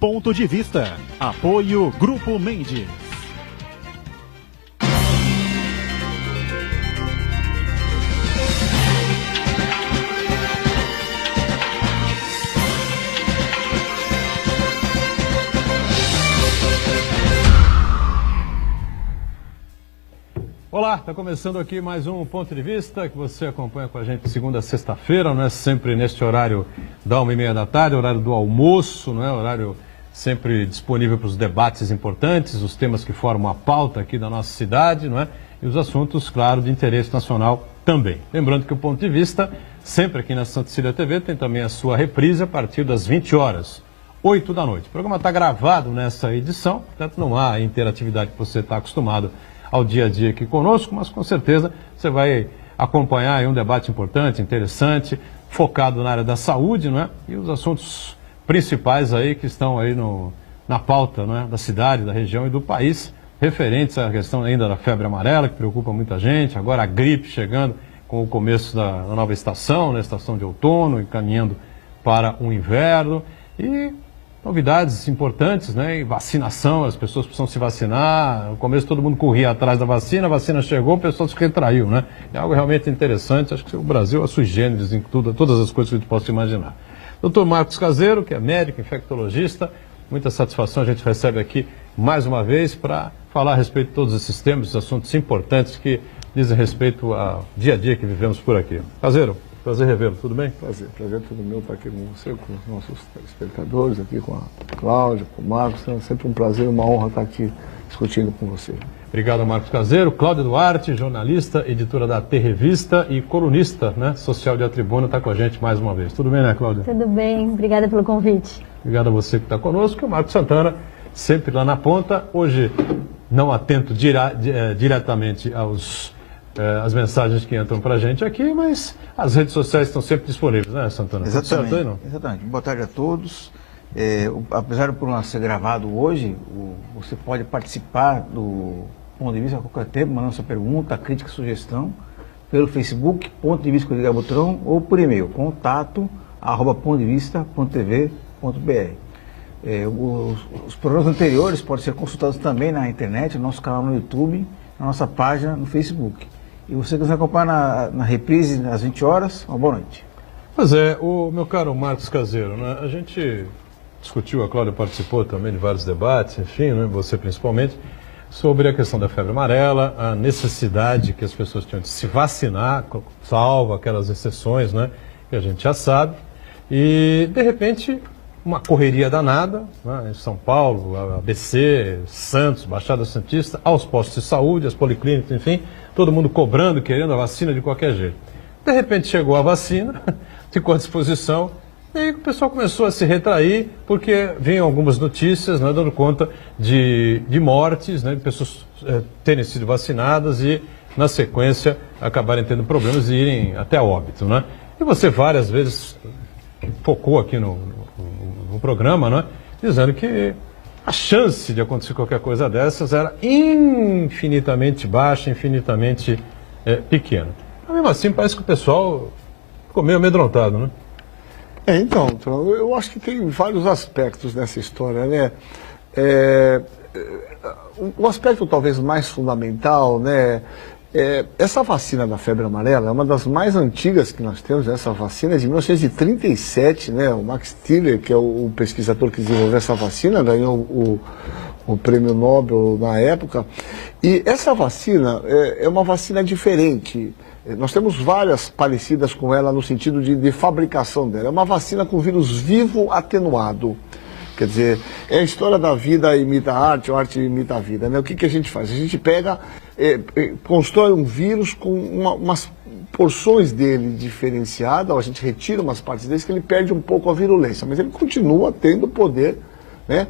Ponto de Vista. Apoio Grupo Mendes. Olá, está começando aqui mais um Ponto de Vista que você acompanha com a gente de segunda a sexta-feira, não é? Sempre neste horário da 1h30 da tarde, horário do almoço, não é? Horário sempre disponível para os debates importantes, os temas que formam a pauta aqui da nossa cidade, não é? E os assuntos, claro, de interesse nacional também. Lembrando que o Ponto de Vista, sempre aqui na Santa Cecília TV, tem também a sua reprise a partir das 20 horas, 8 da noite. O programa está gravado nessa edição, portanto não há a interatividade que você está acostumado ao dia a dia aqui conosco, mas com certeza você vai acompanhar aí um debate importante, interessante, focado na área da saúde, não é? E os assuntos principais aí que estão aí na pauta, não é? Da cidade, da região e do país, referentes à questão ainda da febre amarela, que preocupa muita gente, agora a gripe chegando com o começo da nova estação, né? Estação de outono, encaminhando para o inverno, e novidades importantes, né? E vacinação, as pessoas precisam se vacinar. No começo todo mundo corria atrás da vacina, a vacina chegou, o pessoal se retraiu, né? É algo realmente interessante. Acho que o Brasil é sui generis em tudo, todas as coisas que a gente possa imaginar. Dr. Marcos Caseiro, que é médico, infectologista, muita satisfação a gente recebe aqui mais uma vez para falar a respeito de todos esses temas, esses assuntos importantes que dizem respeito ao dia a dia que vivemos por aqui. Caseiro, prazer revê-lo, tudo bem? Prazer todo meu estar aqui com você, com os nossos telespectadores, aqui com a Cláudia, com o Marcos. É sempre um prazer e uma honra estar aqui discutindo com você. Obrigado, Marcos Caseiro. Cláudia Duarte, jornalista, editora da T Revista e colunista, né, social de A Tribuna, está com a gente mais uma vez. Tudo bem, né, Cláudia? Tudo bem, obrigada pelo convite. Obrigado a você que está conosco. E o Marcos Santana, sempre lá na ponta. Hoje não atento diretamente às mensagens que entram para a gente aqui, mas as redes sociais estão sempre disponíveis, né, Santana? Exatamente. Certo aí, não? Exatamente. Boa tarde a todos. Apesar do programa ser gravado hoje, você pode participar do Ponto de Vista a qualquer tempo, mandando sua pergunta, crítica, sugestão, pelo Facebook, Ponto de Vista com Edgar Butrão, ou por e-mail, contato@pontodevista.tv.br. Os programas anteriores podem ser consultados também na internet, no nosso canal no YouTube, na nossa página no Facebook. E você que nos acompanha na reprise às 20 horas, uma boa noite. Pois é, o meu caro Marcos Caseiro, né, a gente discutiu, a Cláudia participou também de vários debates, enfim, né, você principalmente, sobre a questão da febre amarela, a necessidade que as pessoas tinham de se vacinar, salvo aquelas exceções, né, que a gente já sabe, e de repente uma correria danada, né, em São Paulo, ABC, Santos, Baixada Santista, aos postos de saúde, às policlínicas, enfim, todo mundo cobrando, querendo a vacina de qualquer jeito. De repente chegou a vacina, ficou à disposição, e aí o pessoal começou a se retrair, porque vinham algumas notícias, né, dando conta de mortes, né, de pessoas terem sido vacinadas e, na sequência, acabarem tendo problemas e irem até óbito, né? E você várias vezes focou aqui no programa, né, dizendo que a chance de acontecer qualquer coisa dessas era infinitamente baixa, infinitamente pequena. Mas mesmo assim, parece que o pessoal ficou meio amedrontado, né? Então, eu acho que tem vários aspectos nessa história, né? O aspecto talvez mais fundamental, né? Essa vacina da febre amarela é uma das mais antigas que nós temos. Essa vacina é de 1937, né? O Max Tiller, que é o pesquisador que desenvolveu essa vacina, ganhou o prêmio Nobel na época. E essa vacina é uma vacina diferente. Nós temos várias parecidas com ela no sentido de fabricação dela. É uma vacina com vírus vivo atenuado. Quer dizer, é a história da vida imita a arte, ou a arte imita a vida, né? O que a gente faz? A gente pega, constrói um vírus com umas porções dele diferenciadas, a gente retira umas partes dele que ele perde um pouco a virulência, mas ele continua tendo poder, né,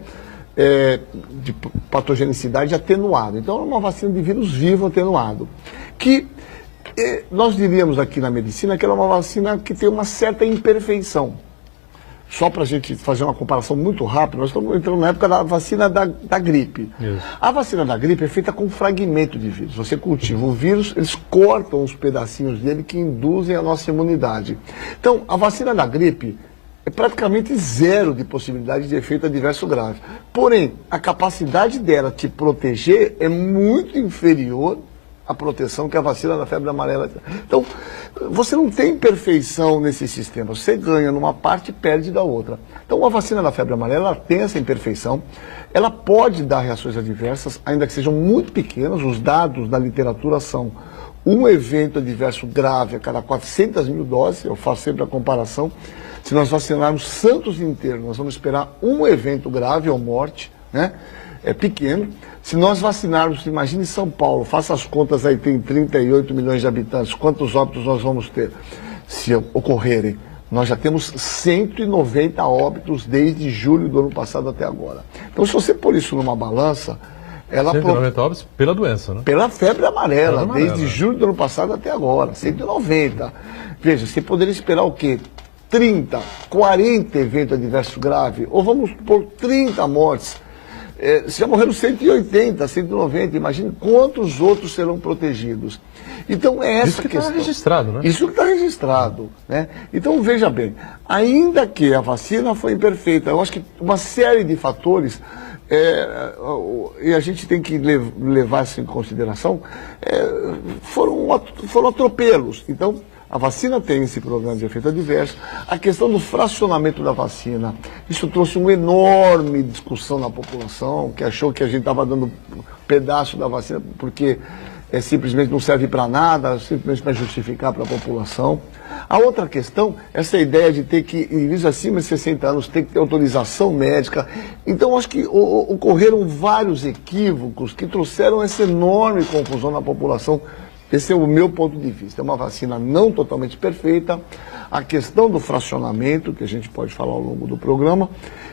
de patogenicidade atenuado. Então é uma vacina de vírus vivo atenuado, que nós diríamos aqui na medicina que ela é uma vacina que tem uma certa imperfeição. Só para a gente fazer uma comparação muito rápida, nós estamos entrando na época da vacina da gripe. Isso. A vacina da gripe é feita com fragmento de vírus. Você cultiva o vírus, eles cortam os pedacinhos dele que induzem a nossa imunidade. Então, a vacina da gripe é praticamente zero de possibilidade de efeito adverso grave. Porém, a capacidade dela te proteger é muito inferior à proteção que a vacina da febre amarela. Então, você não tem perfeição nesse sistema. Você ganha numa parte e perde da outra. Então, a vacina da febre amarela ela tem essa imperfeição. Ela pode dar reações adversas, ainda que sejam muito pequenas. Os dados da literatura são um evento adverso grave a cada 400 mil doses. Eu faço sempre a comparação. Se nós vacinarmos Santos inteiro, nós vamos esperar um evento grave ou morte, né? É pequeno. Se nós vacinarmos, imagine São Paulo, faça as contas aí, tem 38 milhões de habitantes, quantos óbitos nós vamos ter? Se ocorrerem, nós já temos 190 óbitos desde julho do ano passado até agora. Então, se você pôr isso numa balança, ela... 190 óbitos pela doença, né? Pela febre amarela, Febre amarela, desde julho do ano passado até agora, 190. Veja, você poderia esperar o quê? 30, 40 eventos adversos graves, ou vamos por 30 mortes. Já morreram 180, 190, imagine quantos outros serão protegidos. Então é essa Isso que questão. está registrado, né? Isso que está registrado, né? Então veja bem, ainda que a vacina foi imperfeita, eu acho que uma série de fatores, e a gente tem que levar isso em consideração, foram atropelos. Então, a vacina tem esse problema de efeito adverso. A questão do fracionamento da vacina, isso trouxe uma enorme discussão na população, que achou que a gente estava dando pedaço da vacina porque simplesmente não serve para nada, simplesmente para justificar para a população. A outra questão, essa ideia de ter que, indivíduos acima de 60 anos, ter que ter autorização médica. Então, acho que ocorreram vários equívocos que trouxeram essa enorme confusão na população. Esse é o meu ponto de vista. É uma vacina não totalmente perfeita. A questão do fracionamento, que a gente pode falar ao longo do programa,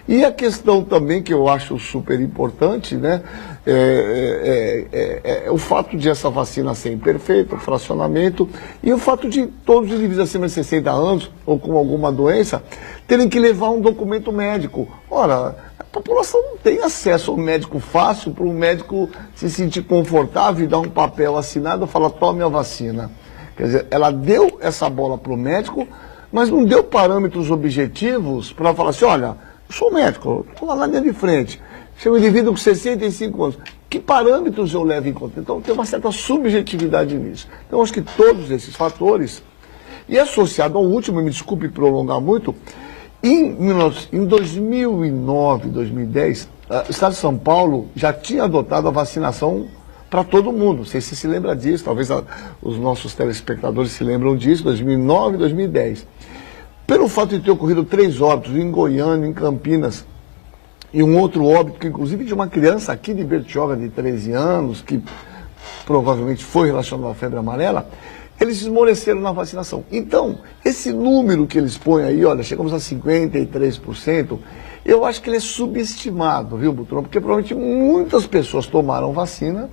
e a questão também, que eu acho super importante, né, o fato de essa vacina ser imperfeita, o fracionamento, e o fato de todos os indivíduos acima de 60 anos, ou com alguma doença, terem que levar um documento médico. Ora, a população não tem acesso ao médico fácil, para o médico se sentir confortável e dar um papel assinado e falar, tome a vacina. Quer dizer, ela deu essa bola para o médico, mas não deu parâmetros objetivos para falar assim, olha, eu sou médico, estou lá na linha de frente, chega um indivíduo com 65 anos, que parâmetros eu levo em conta? Então tem uma certa subjetividade nisso. Então acho que todos esses fatores, e associado ao último, me desculpe prolongar muito, em 2009, 2010, o Estado de São Paulo já tinha adotado a vacinação para todo mundo. Não sei se se lembra disso, talvez os nossos telespectadores se lembram disso, 2009 e 2010. Pelo fato de ter ocorrido 3 óbitos em Goiânia, em Campinas, e um outro óbito, que inclusive de uma criança aqui de Bertioga, de 13 anos, que provavelmente foi relacionado à febre amarela, eles esmoreceram na vacinação. Então, esse número que eles põem aí, olha, chegamos a 53%, eu acho que ele é subestimado, viu, Butrão? Porque provavelmente muitas pessoas tomaram vacina,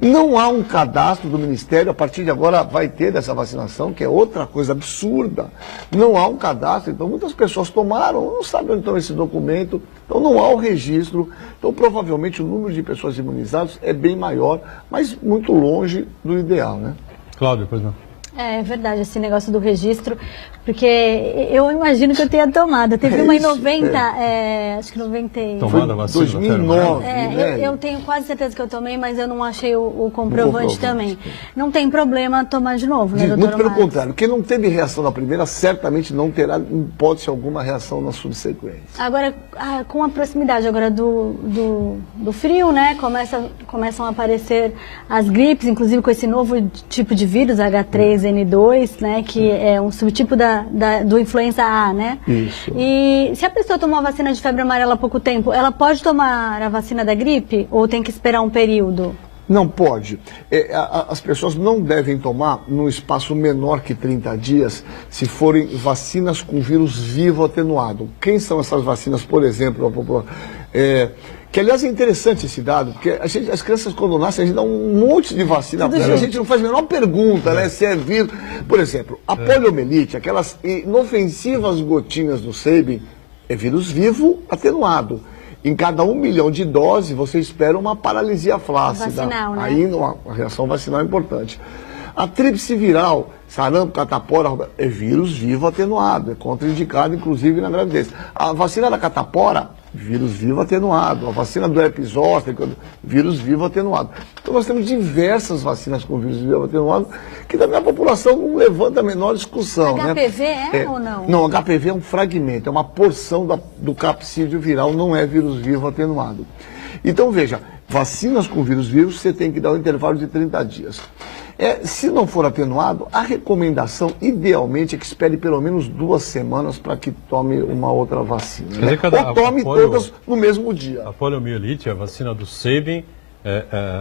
não há um cadastro do Ministério, a partir de agora vai ter dessa vacinação, que é outra coisa absurda. Não há um cadastro, então muitas pessoas tomaram, não sabem onde está esse documento, então não há o registro. Então provavelmente o número de pessoas imunizadas é bem maior, mas muito longe do ideal, né? Cláudio, pois não. É verdade, esse negócio do registro, porque eu imagino que eu tenha tomado. Teve uma em 90, acho que 90. Tomada a vacina 2009, né? Eu tenho quase certeza que eu tomei, mas eu não achei o comprovante também. Não tem problema tomar de novo, né, doutor? Muito pelo contrário, quem não teve reação na primeira, certamente não terá, em hipótese alguma, reação na subsequência. Agora, com a proximidade agora do frio, né, começam a aparecer as gripes, inclusive com esse novo tipo de vírus, H3N2, né, que é um subtipo do influenza A, né? Isso. E se a pessoa tomou a vacina de febre amarela há pouco tempo, ela pode tomar a vacina da gripe ou tem que esperar um período? Não pode. As pessoas não devem tomar num espaço menor que 30 dias se forem vacinas com vírus vivo atenuado. Quem são essas vacinas, por exemplo, a população? Que, aliás, é interessante esse dado, porque as crianças, quando nascem, a gente dá um monte de vacina para elas. A gente não faz a menor pergunta, né, se é vírus. Por exemplo, a poliomielite, aquelas inofensivas gotinhas do Sabin, é vírus vivo atenuado. Em cada 1 milhão de doses, você espera uma paralisia flácida. Vacinal, né? Aí a reação vacinal é importante. A tríplice viral, sarampo, catapora, é vírus vivo atenuado, é contraindicado, inclusive, na gravidez. A vacina da catapora, vírus vivo atenuado. A vacina do herpes zoster, vírus vivo atenuado. Então, nós temos diversas vacinas com vírus vivo atenuado, que também a população não levanta a menor discussão. HPV né? ou não? Não, HPV é um fragmento, é uma porção do capsídeo viral, não é vírus vivo atenuado. Então, veja, vacinas com vírus vivo, você tem que dar um intervalo de 30 dias. Se não for atenuado, a recomendação, idealmente, é que espere pelo menos 2 semanas para que tome uma outra vacina. Né? Ou tome todas no mesmo dia. A poliomielite, a vacina do Sabin,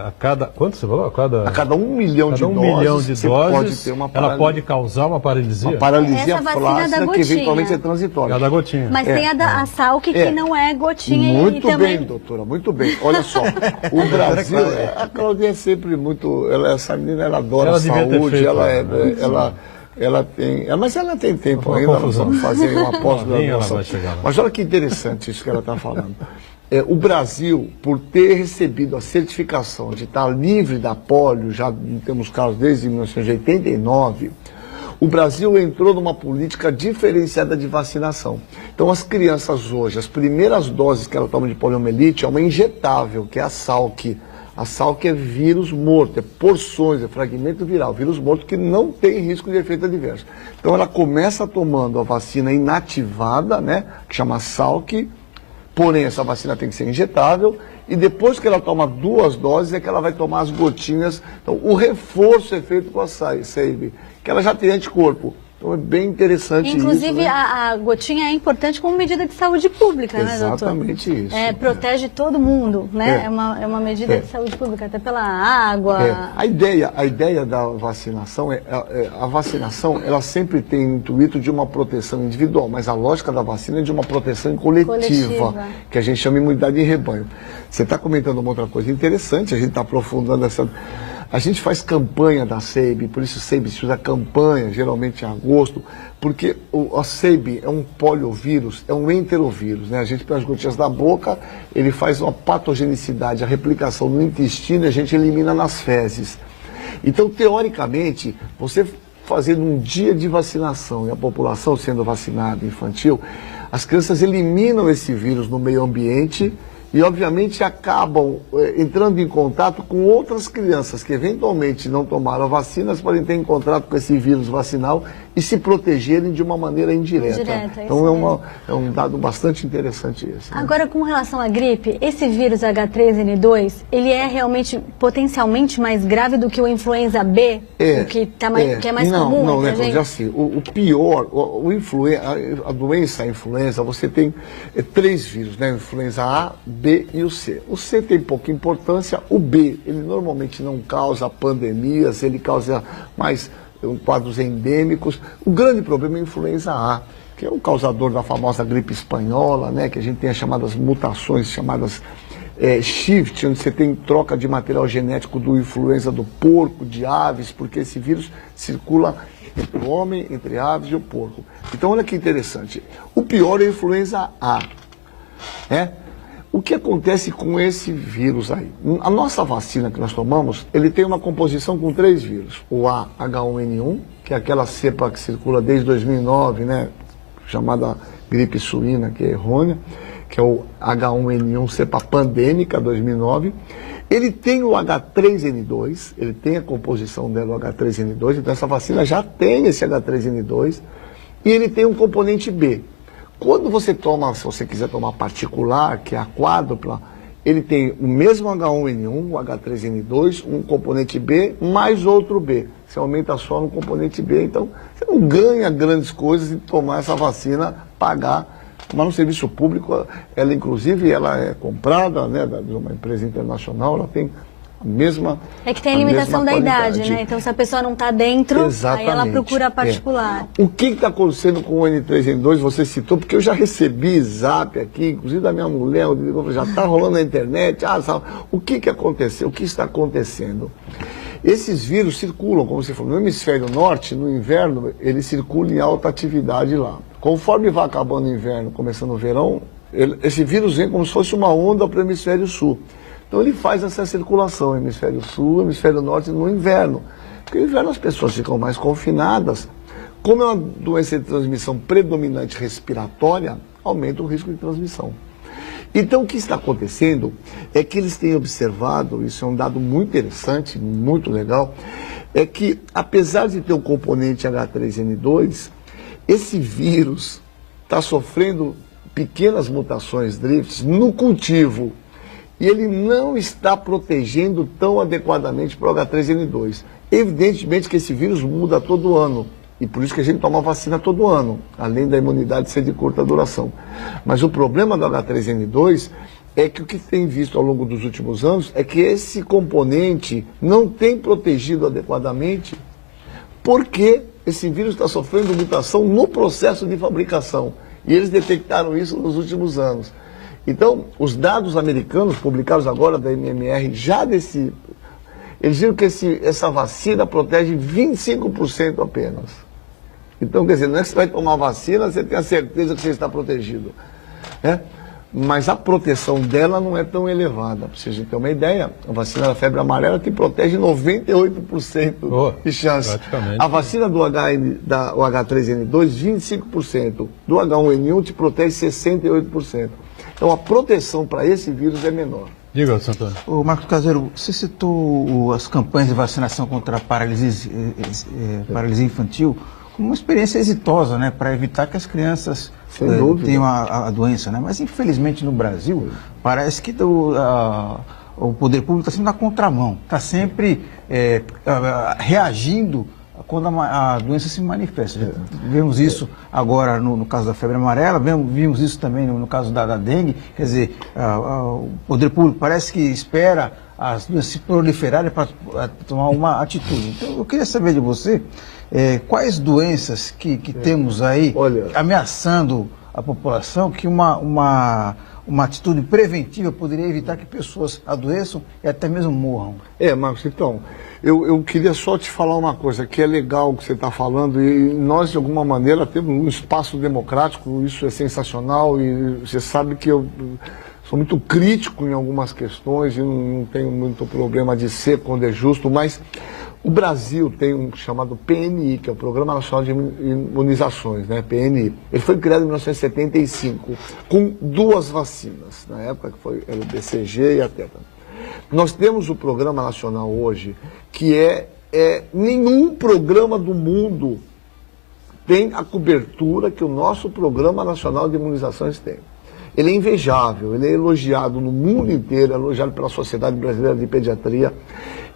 a cada... Quanto você falou? A cada 1 milhão de doses, pode ter uma ela pode causar uma paralisia? Uma paralisia Essa vacina flácida da que gotinha. eventualmente é transitória. É a da gotinha. Mas tem a Salk que não é gotinha Muito e também... bem, doutora, muito bem. Olha só, o Brasil, a Claudinha é sempre muito, essa menina, ela adora a saúde, ela tem, mas ela tem tempo ainda, nós vamos fazer uma pós-graduação. Mas olha que interessante isso que ela está falando. O Brasil, por ter recebido a certificação de estar livre da polio, já temos casos desde 1989, o Brasil entrou numa política diferenciada de vacinação. Então, as crianças hoje, as primeiras doses que elas tomam de poliomielite é uma injetável, que é a Salk. A Salk é vírus morto, é porções, é fragmento viral, vírus morto que não tem risco de efeito adverso. Então, ela começa tomando a vacina inativada, né, que chama Salk. Porém, essa vacina tem que ser injetável e depois que ela toma 2 doses é que ela vai tomar as gotinhas. Então, o reforço é feito com a Sabin, que ela já tem anticorpo. Então, é bem interessante isso. Inclusive, né? a gotinha é importante como medida de saúde pública, né, doutor? Exatamente isso. Protege todo mundo, né? É uma medida de saúde pública, até pela água. A ideia da vacinação a vacinação, ela sempre tem o intuito de uma proteção individual, mas a lógica da vacina é de uma proteção coletiva. Que a gente chama de imunidade em rebanho. Você está comentando uma outra coisa interessante, a gente está aprofundando essa... A gente faz campanha da Sabin, por isso Sabin se usa campanha, geralmente em agosto, porque a Sabin é um poliovírus, é um enterovírus, né? A gente pega as gotinhas da boca, ele faz uma patogenicidade, a replicação no intestino, a gente elimina nas fezes. Então, teoricamente, você fazendo um dia de vacinação e a população sendo vacinada infantil, as crianças eliminam esse vírus no meio ambiente e, obviamente, acabam entrando em contato com outras crianças que, eventualmente, não tomaram a vacina, podem ter em contato com esse vírus vacinal e se protegerem de uma maneira indireta. Então, é um dado bastante interessante esse. Né? Agora, com relação à gripe, esse vírus H3N2, ele é realmente potencialmente mais grave do que o influenza B? Que é mais comum? Não, né, gente? Assim, o pior, a doença, a influenza, você tem 3 vírus, né? Influenza A, B e o C. O C tem pouca importância, o B, ele normalmente não causa pandemias, ele causa mais quadros endêmicos. O grande problema é a influenza A, que é o causador da famosa gripe espanhola, né? Que a gente tem as chamadas mutações, chamadas shift, onde você tem troca de material genético do influenza do porco, de aves, porque esse vírus circula entre o homem, entre aves e o porco. Então, olha que interessante. O pior é a influenza A, né? O que acontece com esse vírus aí? A nossa vacina que nós tomamos, ele tem uma composição com 3 vírus. O H1N1, que é aquela cepa que circula desde 2009, né? Chamada gripe suína, que é errônea, que é o H1N1 cepa pandêmica 2009. Ele tem o H3N2, ele tem a composição dela, o H3N2, então essa vacina já tem esse H3N2, e ele tem um componente B. Quando você toma, se você quiser tomar particular, que é a quádrupla, ele tem o mesmo H1N1, o H3N2, um componente B, mais outro B. Você aumenta só no componente B, então você não ganha grandes coisas em tomar essa vacina, pagar, tomar no serviço público. Ela, inclusive, ela é comprada, né, de uma empresa internacional, ela tem a mesma. É que tem a limitação da idade, né? Então, se a pessoa não está dentro, aí ela procura particular. O que está acontecendo com o N3N2, você citou, porque eu já recebi zap aqui, inclusive da minha mulher, já está rolando na internet. O que aconteceu? O que está acontecendo? Esses vírus circulam, como você falou, no hemisfério norte, no inverno, eles circulam em alta atividade lá. Conforme vai acabando o inverno, começando o verão, Esse vírus vem como se fosse uma onda para o hemisfério sul. Então ele faz essa circulação, hemisfério sul, hemisfério norte, no inverno. Porque no inverno as pessoas ficam mais confinadas. Como é uma doença de transmissão predominante respiratória, aumenta o risco de transmissão. Então o que está acontecendo é que eles têm observado, isso é um dado muito interessante, muito legal, é que apesar de ter um componente H3N2, esse vírus está sofrendo pequenas mutações, drifts, no cultivo. E ele não está protegendo tão adequadamente para o H3N2. Evidentemente que esse vírus muda todo ano. E por isso que a gente toma vacina todo ano, além da imunidade ser de curta duração. Mas o problema do H3N2 é que o que tem visto ao longo dos últimos anos é que esse componente não tem protegido adequadamente, porque esse vírus está sofrendo mutação no processo de fabricação. E eles detectaram isso nos últimos anos. Então, os dados americanos, publicados agora da MMR, eles viram que essa vacina protege 25% apenas. Então, quer dizer, não é que você vai tomar vacina, você tem a certeza que você está protegido, né? Mas a proteção dela não é tão elevada. Para vocês terem uma ideia, a vacina da febre amarela te protege 98% de chance. A vacina do H3N2, 25%. Do H1N1 te protege 68%. Então a proteção para esse vírus é menor. Diga, Santana. Ô, Marcos Caseiro, você citou as campanhas de vacinação contra a paralisia infantil como uma experiência exitosa, né, para evitar que as crianças tenham a doença, né? Mas infelizmente no Brasil parece que o poder público está sempre na contramão, está sempre reagindo quando a doença se manifesta. Vemos isso agora no caso da febre amarela, vimos isso também no caso da dengue. Quer dizer, o poder público parece que espera as doenças se proliferarem para tomar uma atitude. Então, eu queria saber de você quais doenças que temos aí ameaçando a população, que uma atitude preventiva poderia evitar que pessoas adoeçam e até mesmo morram. Marcos, então, eu queria só te falar uma coisa, que é legal o que você está falando, e nós, de alguma maneira, temos um espaço democrático, isso é sensacional, e você sabe que eu sou muito crítico em algumas questões, e não tenho muito problema de ser quando é justo, mas o Brasil tem um chamado PNI, que é o Programa Nacional de Imunizações, né, PNI. Ele foi criado em 1975, com 2 vacinas, na época que era o BCG e a tétano. Nós temos o Programa Nacional hoje, que nenhum programa do mundo tem a cobertura que o nosso Programa Nacional de Imunizações tem. Ele é invejável, ele é elogiado no mundo inteiro, é elogiado pela Sociedade Brasileira de Pediatria,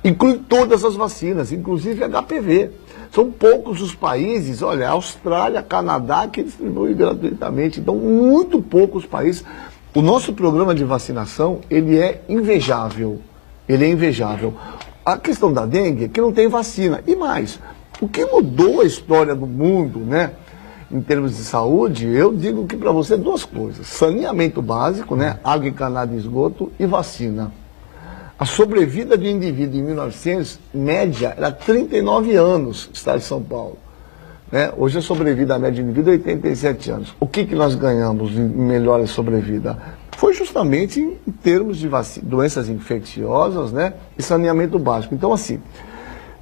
inclui todas as vacinas, inclusive HPV. São poucos os países, olha, Austrália, Canadá, que distribuem gratuitamente, então muito poucos países. O nosso programa de vacinação, ele é invejável, A questão da dengue é que não tem vacina. E mais, o que mudou a história do mundo, né, em termos de saúde, eu digo que para você 2 coisas. Saneamento básico, né, água encanada em esgoto e vacina. A sobrevida de um indivíduo em 1900, média, era 39 anos, no estado de São Paulo. Né? Hoje a sobrevida média do indivíduo é 87 anos. O que nós ganhamos em melhor sobrevida? Foi justamente em termos de doenças infecciosas, né, e saneamento básico. Então, assim,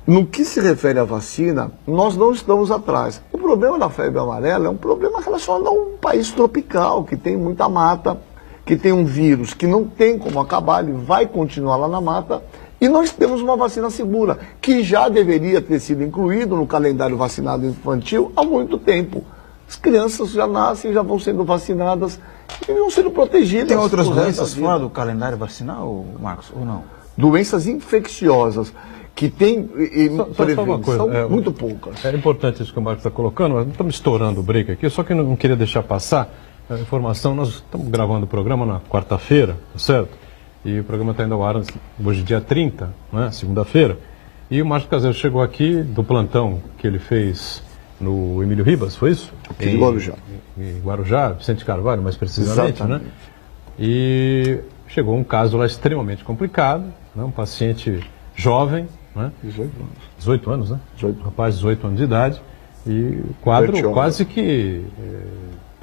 no que se refere à vacina, nós não estamos atrás. O problema da febre amarela é um problema relacionado a um país tropical, que tem muita mata, que tem um vírus que não tem como acabar, ele vai continuar lá na mata, e nós temos uma vacina segura, que já deveria ter sido incluído no calendário vacinado infantil há muito tempo. As crianças já nascem, já vão sendo vacinadas e vão sendo protegidas. Tem outras doenças fora do calendário vacinal, Marcos, ou não? Doenças infecciosas que tem prevenção, muito poucas. É importante isso que o Marcos está colocando, nós não estamos estourando o break aqui, só que eu não queria deixar passar a informação. Nós estamos gravando o programa na quarta-feira, tá certo? E o programa está indo ao ar hoje, dia 30, né, segunda-feira. E o Marcos Caseiro chegou aqui do plantão que ele fez no Emílio Ribas, foi isso? Aqui em Guarujá. Em Guarujá, Vicente Carvalho, mais precisamente, né? E chegou um caso lá extremamente complicado, né? Um paciente jovem, né? 18 anos. 18 anos, né? 18. Rapaz de 18 anos de idade. E o quadro quase que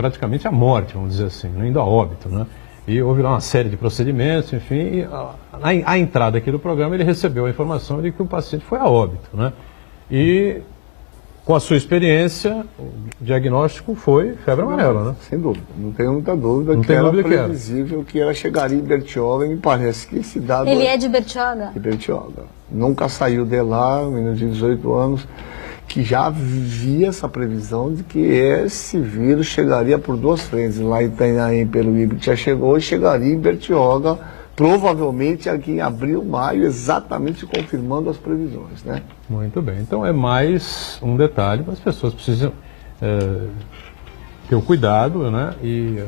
praticamente à morte, vamos dizer assim, né, indo a óbito, né? E houve lá uma série de procedimentos, enfim, e a entrada aqui do programa ele recebeu a informação de que o paciente foi a óbito, né? E com a sua experiência, o diagnóstico foi febre amarela, né? Sem dúvida, não tenho muita dúvida Não que tem era dúvida que era. previsível que ela chegaria em Bertioga, e me parece que esse dado Ele é de Bertioga? de Bertioga. Nunca saiu de lá, um menino de 18 anos, que já via essa previsão de que esse vírus chegaria por duas frentes. Lá em Itanhaém, pelo Ibit, já chegou e chegaria em Bertioga, provavelmente aqui em abril, maio, exatamente confirmando as previsões, né? Muito bem. Então é mais um detalhe, as pessoas precisam ter o cuidado, né? E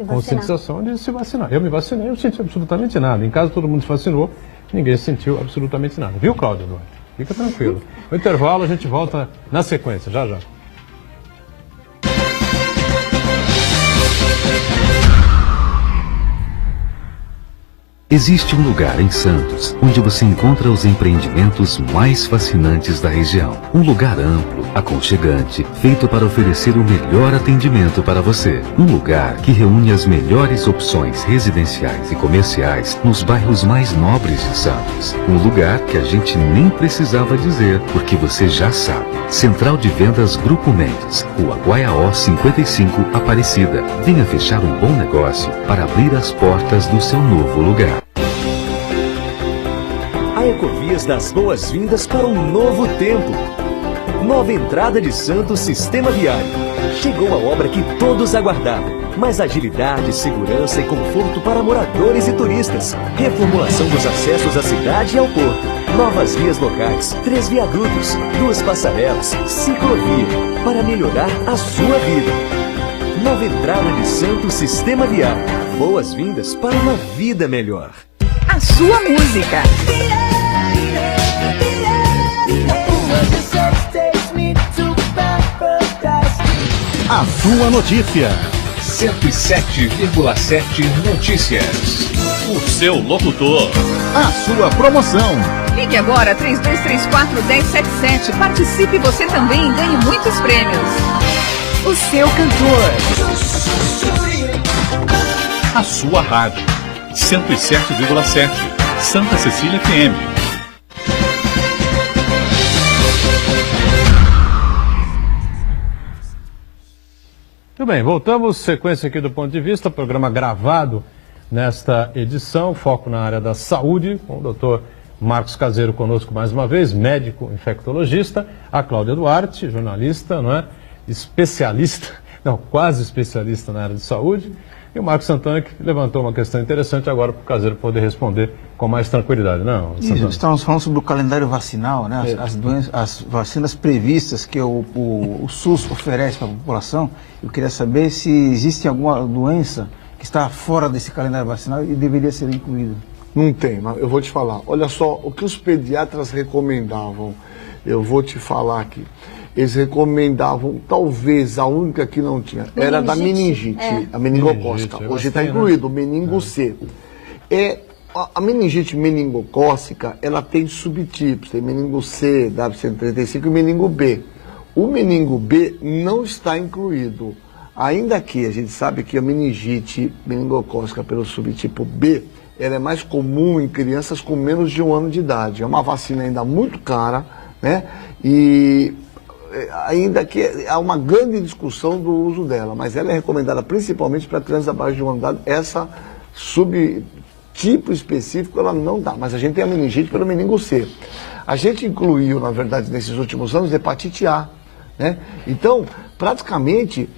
a conscientização de se vacinar. Eu me vacinei, não senti absolutamente nada. Em casa todo mundo se vacinou, ninguém sentiu absolutamente nada. Viu, Cláudio Eduardo? Fica tranquilo. No intervalo a gente volta na sequência, já já. Existe um lugar em Santos onde você encontra os empreendimentos mais fascinantes da região. Um lugar amplo, aconchegante, feito para oferecer o melhor atendimento para você. Um lugar que reúne as melhores opções residenciais e comerciais nos bairros mais nobres de Santos. Um lugar que a gente nem precisava dizer, porque você já sabe. Central de Vendas Grupo Mendes, Rua Guaiaó 55, Aparecida. Venha fechar um bom negócio para abrir as portas do seu novo lugar. A Ecovias dá as boas-vindas para um novo tempo. Nova entrada de Santos Sistema Viário. Chegou a obra que todos aguardavam. Mais agilidade, segurança e conforto para moradores e turistas. Reformulação dos acessos à cidade e ao porto. Novas vias locais, 3 viadutos, 2 passarelas, ciclovia, para melhorar a sua vida. Nova entrada de Santos Sistema Viário. Boas-vindas para uma vida melhor. A sua música. A sua notícia. 107,7 Notícias. O seu locutor. A sua promoção. Ligue agora 3234-1077. Participe você também e ganhe muitos prêmios. O seu cantor. A sua rádio. 107,7 Santa Cecília FM. Muito bem, voltamos, sequência aqui do Ponto de Vista, programa gravado nesta edição, foco na área da saúde, com o doutor Marcos Caseiro conosco mais uma vez, médico infectologista, a Cláudia Duarte, jornalista, não é? Especialista, não, quase especialista na área de saúde, e o Marcos Santana, que levantou uma questão interessante agora para o Caseiro poder responder com mais tranquilidade, não, Isso, estamos falando sobre o calendário vacinal, né? As vacinas previstas que o SUS oferece para a população. Eu queria saber se existe alguma doença que está fora desse calendário vacinal e deveria ser incluída. Não tem, mas eu vou te falar. Olha só, o que os pediatras recomendavam, eu vou te falar aqui. Eles recomendavam, talvez a única que não tinha, era da meningite, a meningocócica. Hoje está incluído o meningo C. A meningite meningocócica, ela tem subtipos, tem meningo C, W135 e meningo B. O meningo B não está incluído. Ainda que a gente sabe que a meningite meningocócica pelo subtipo B, ela é mais comum em crianças com menos de 1 ano de idade. É uma vacina ainda muito cara, né? E ainda que há uma grande discussão do uso dela, mas ela é recomendada principalmente para crianças abaixo de 1 ano de idade. Essa subtipo específico ela não dá, mas a gente tem a meningite pelo meningo C. A gente incluiu, na verdade, nesses últimos anos, hepatite A, né? Então, praticamente,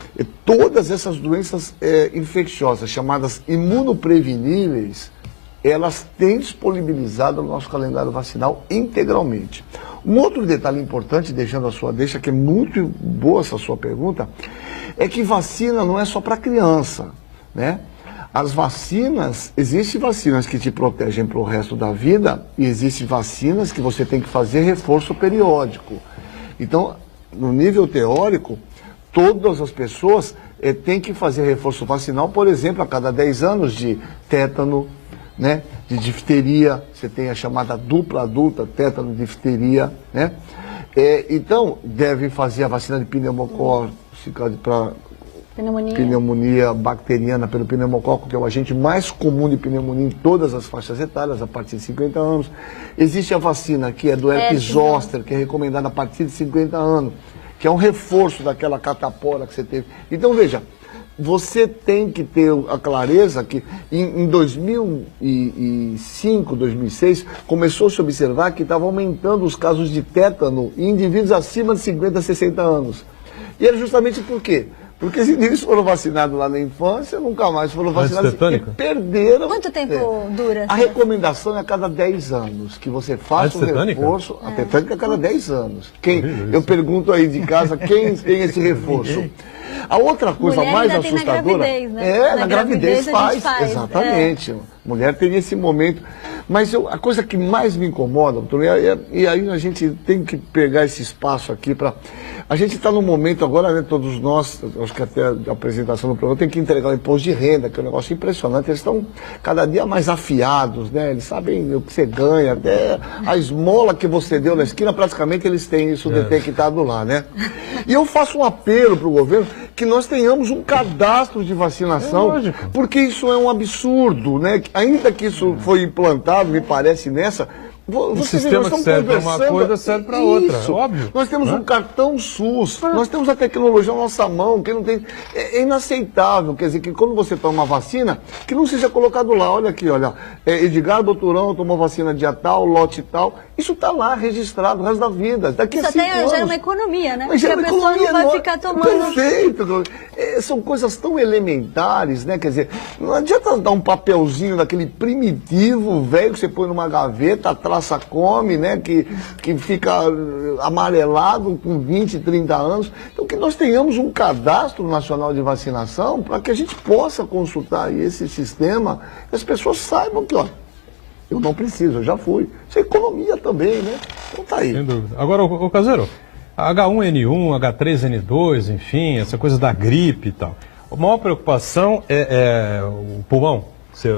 todas essas doenças infecciosas, chamadas imunopreveníveis, elas têm disponibilizado no nosso calendário vacinal integralmente. Um outro detalhe importante, deixando a sua deixa, que é muito boa essa sua pergunta, é que vacina não é só para criança, né? As vacinas, existem vacinas que te protegem para o resto da vida e existem vacinas que você tem que fazer reforço periódico. Então, no nível teórico, todas as pessoas têm que fazer reforço vacinal, por exemplo, a cada 10 anos de tétano, né? De difteria, você tem a chamada dupla adulta, tétano, difteria, né? Então, devem fazer a vacina de pneumocócica para pneumonia bacteriana pelo pneumococo, que é o agente mais comum de pneumonia em todas as faixas etárias, a partir de 50 anos. Existe a vacina que é do herpes zoster, que é recomendada a partir de 50 anos, que é um reforço daquela catapora que você teve. Então, veja, você tem que ter a clareza que em 2005, 2006, começou a se observar que estava aumentando os casos de tétano em indivíduos acima de 50, 60 anos. E era justamente por quê? Porque os indivíduos foram vacinados lá na infância, nunca mais foram vacinados e perderam. Quanto tempo dura? A recomendação é a cada 10 anos, que você faça o reforço. A tetânica é a cada 10 anos. Eu pergunto aí de casa, quem tem esse reforço? A outra coisa mais assustadora na gravidez faz. Exatamente. Mulher tem esse momento. Mas a coisa que mais me incomoda, doutor, e aí a gente tem que pegar esse espaço aqui para... A gente está num momento agora, né, todos nós, acho que até a apresentação do programa, tem que entregar o imposto de renda, que é um negócio impressionante. Eles estão cada dia mais afiados, né? Eles sabem o que você ganha, até a esmola que você deu na esquina, praticamente eles têm isso detectado lá, né? E eu faço um apelo para o governo que nós tenhamos um cadastro de vacinação, porque isso é um absurdo, né? Ainda que isso foi implantado, me parece, nessa... O sistema que serve para uma coisa serve para outra, óbvio. Nós temos um cartão SUS, nós temos a tecnologia na nossa mão, que não tem... É inaceitável, quer dizer, que quando você toma uma vacina, que não seja colocado lá, olha aqui, olha, Edgar Boturão tomou vacina dia tal, lote tal, isso está lá registrado o resto da vida. Daqui isso a 5 anos. Isso até gera uma economia, né? Mas porque a pessoa não vai ficar tomando... Perfeito. São coisas tão elementares, né? Quer dizer, não adianta dar um papelzinho daquele primitivo velho que você põe numa gaveta, atrás come, né, que fica amarelado com 20, 30 anos. Então, que nós tenhamos um cadastro nacional de vacinação para que a gente possa consultar esse sistema e as pessoas saibam que, ó, eu não preciso, eu já fui. Isso é economia também, né? Então tá aí. Sem dúvida. Agora, o Caseiro, H1N1, H3N2, enfim, essa coisa da gripe e tal. A maior preocupação é o pulmão ser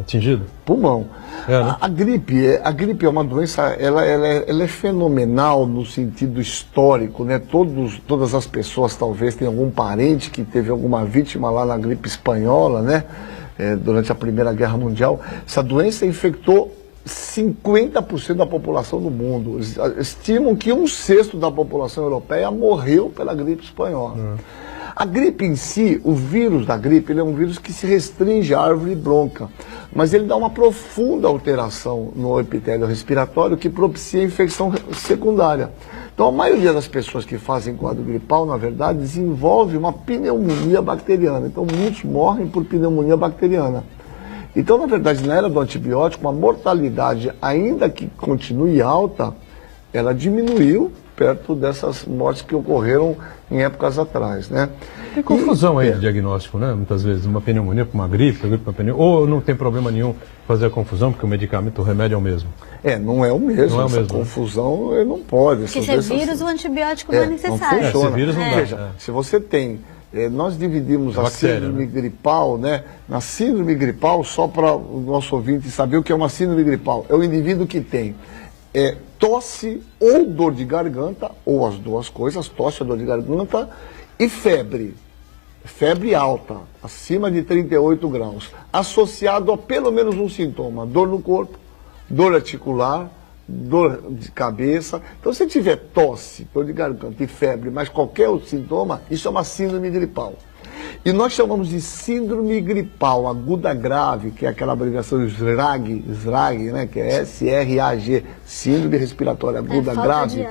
atingido? Pulmão. Né? A gripe é uma doença, ela é fenomenal no sentido histórico, né? Todas as pessoas talvez tenham algum parente que teve alguma vítima lá na gripe espanhola, né? Durante a Primeira Guerra Mundial. Essa doença infectou 50% da população do mundo. Estimam que 1/6 da população europeia morreu pela gripe espanhola. A gripe em si, o vírus da gripe, ele é um vírus que se restringe à árvore bronca, mas ele dá uma profunda alteração no epitélio respiratório que propicia infecção secundária. Então, a maioria das pessoas que fazem quadro gripal, na verdade, desenvolve uma pneumonia bacteriana. Então, muitos morrem por pneumonia bacteriana. Então, na verdade, na era do antibiótico, a mortalidade, ainda que continue alta, ela diminuiu perto dessas mortes que ocorreram em épocas atrás, né? Tem confusão aí de diagnóstico, né? Muitas vezes, uma pneumonia com uma gripe com uma pneumonia, ou não tem problema nenhum fazer a confusão, porque o medicamento, o remédio é o mesmo. Não é o mesmo. Não é o essa mesmo, confusão não pode. Porque se é vírus, o antibiótico não é necessário. Não funciona. Se vírus não dá. Veja, se você tem... nós dividimos a síndrome gripal, né? Na síndrome gripal, só para o nosso ouvinte saber o que é uma síndrome gripal. É o indivíduo que tem tosse ou dor de garganta, ou as duas coisas, tosse ou dor de garganta, e febre. Febre alta, acima de 38 graus, associado a pelo menos um sintoma: dor no corpo, dor articular, dor de cabeça. Então, se tiver tosse, dor de garganta e febre, mas qualquer outro sintoma, isso é uma síndrome gripal. E nós chamamos de síndrome gripal aguda grave, que é aquela abreviação SRAG, né, que é SRAG, síndrome respiratória aguda grave.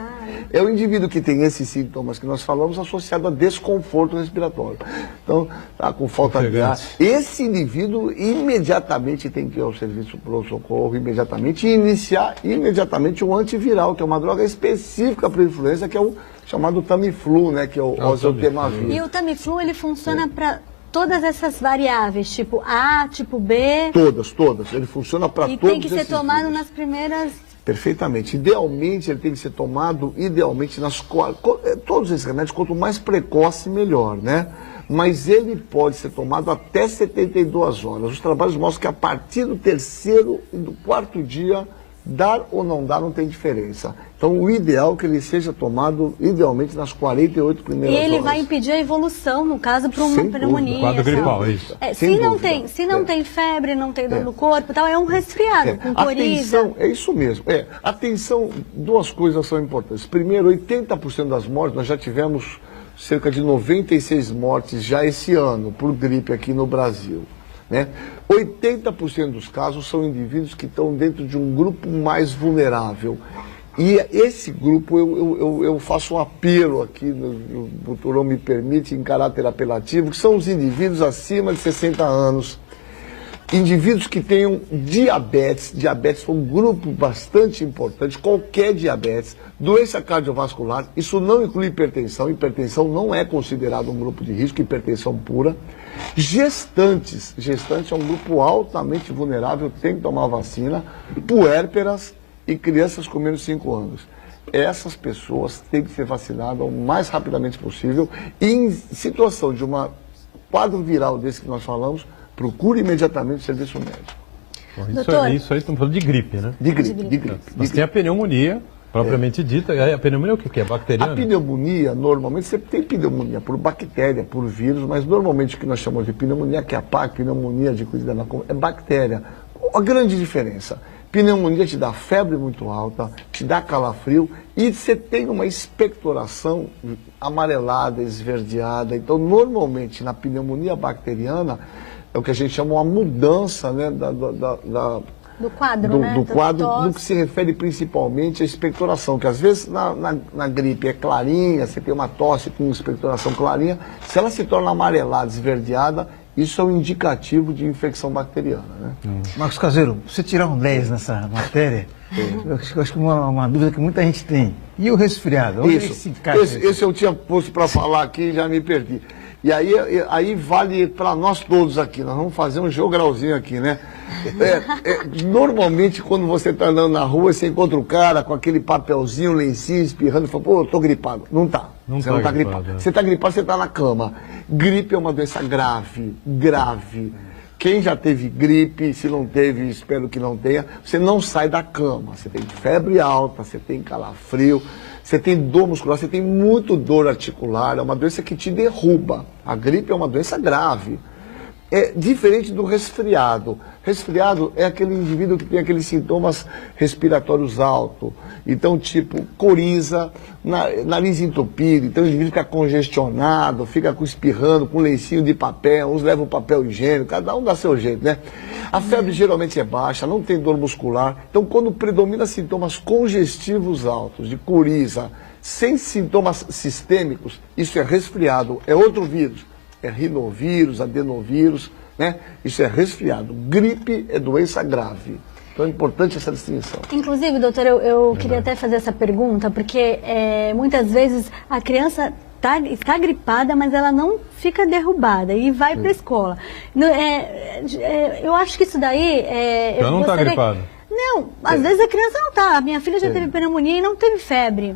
É o indivíduo que tem esses sintomas que nós falamos associado a desconforto respiratório. Então, tá com falta de ar. Esse indivíduo imediatamente tem que ir ao serviço pronto-socorro, imediatamente, e iniciar imediatamente um antiviral, que é uma droga específica para a influenza, que é o chamado Tamiflu, né, que é o oseltamivir. E o Tamiflu, ele funciona para todas essas variáveis, tipo A, tipo B? Todas. Ele funciona para todos esses. E tem que ser tomado nas primeiras... Perfeitamente. Idealmente, ele tem que ser tomado, todos esses remédios, quanto mais precoce, melhor, né? Mas ele pode ser tomado até 72 horas. Os trabalhos mostram que a partir do 3º e do 4º dia, Dar ou não dar não tem diferença. Então, o ideal é que ele seja tomado, idealmente, nas 48 primeiras horas. E ele vai impedir a evolução, no caso, para uma pneumonia. Quadro gripal, é isso. Se não tem febre, não tem dor no corpo, tal, é um resfriado, com coriza. Atenção, é isso mesmo. Atenção, duas coisas são importantes. Primeiro, 80% das mortes, nós já tivemos cerca de 96 mortes já esse ano por gripe aqui no Brasil. Né? 80% dos casos são indivíduos que estão dentro de um grupo mais vulnerável. E esse grupo, eu faço um apelo aqui, o doutor me permite, em caráter apelativo, que são os indivíduos acima de 60 anos, indivíduos que tenham diabetes. Diabetes é um grupo bastante importante, qualquer diabetes, doença cardiovascular, isso não inclui hipertensão não é considerado um grupo de risco, hipertensão pura. Gestantes é um grupo altamente vulnerável, tem que tomar vacina, puérperas e crianças com menos de 5 anos. Essas pessoas têm que ser vacinadas o mais rapidamente possível e em situação de um quadro viral desse que nós falamos, procure imediatamente o serviço médico. Isso aí estamos falando de gripe, né? De gripe. Mas tem a pneumonia, propriamente dita. A pneumonia é o que é? Bacteriana? A pneumonia, normalmente, você tem pneumonia por bactéria, por vírus, mas normalmente o que nós chamamos de pneumonia, que é a pneumonia de cuidado é bactéria. A grande diferença, pneumonia te dá febre muito alta, te dá calafrio e você tem uma expectoração amarelada, esverdeada. Então, normalmente, na pneumonia bacteriana, é o que a gente chama uma mudança, né, do quadro, né? Do quadro, no que se refere principalmente à expectoração, que às vezes na gripe é clarinha, você tem uma tosse com expectoração clarinha, se ela se torna amarelada, esverdeada, isso é um indicativo de infecção bacteriana, né? Marcos Caseiro, você tirar um 10 nessa matéria, eu acho que uma dúvida que muita gente tem. E o resfriado? Onde isso, esse eu tinha posto para falar aqui e já me perdi. E aí vale para nós todos aqui, nós vamos fazer um jogralzinho aqui, né? Normalmente, quando você está andando na rua, você encontra o cara com aquele papelzinho, lencinho, espirrando, e fala, pô, eu tô gripado. Não tá. Você não tá gripado. Você está gripado, você está na cama. Gripe é uma doença grave. Quem já teve gripe, se não teve, espero que não tenha, você não sai da cama. Você tem febre alta, você tem calafrio, você tem dor muscular, você tem muito dor articular, é uma doença que te derruba. A gripe é uma doença grave. É diferente do resfriado. Resfriado é aquele indivíduo que tem aqueles sintomas respiratórios altos. Então, tipo, coriza, nariz entupido, então o indivíduo fica congestionado, fica espirrando, com lencinho de papel, uns levam papel higiênico, cada um dá seu jeito, né? A febre geralmente é baixa, não tem dor muscular. Então, quando predomina sintomas congestivos altos, de coriza, sem sintomas sistêmicos, isso é resfriado, é outro vírus. É rinovírus, adenovírus, né? Isso é resfriado. Gripe é doença grave. Então é importante essa distinção. Inclusive, doutor, eu queria até fazer essa pergunta, porque muitas vezes a criança está gripada, mas ela não fica derrubada e vai para a escola. Eu acho que isso daí... Ela não está gripada. Não, às vezes a criança não está. A minha filha já teve pneumonia e não teve febre.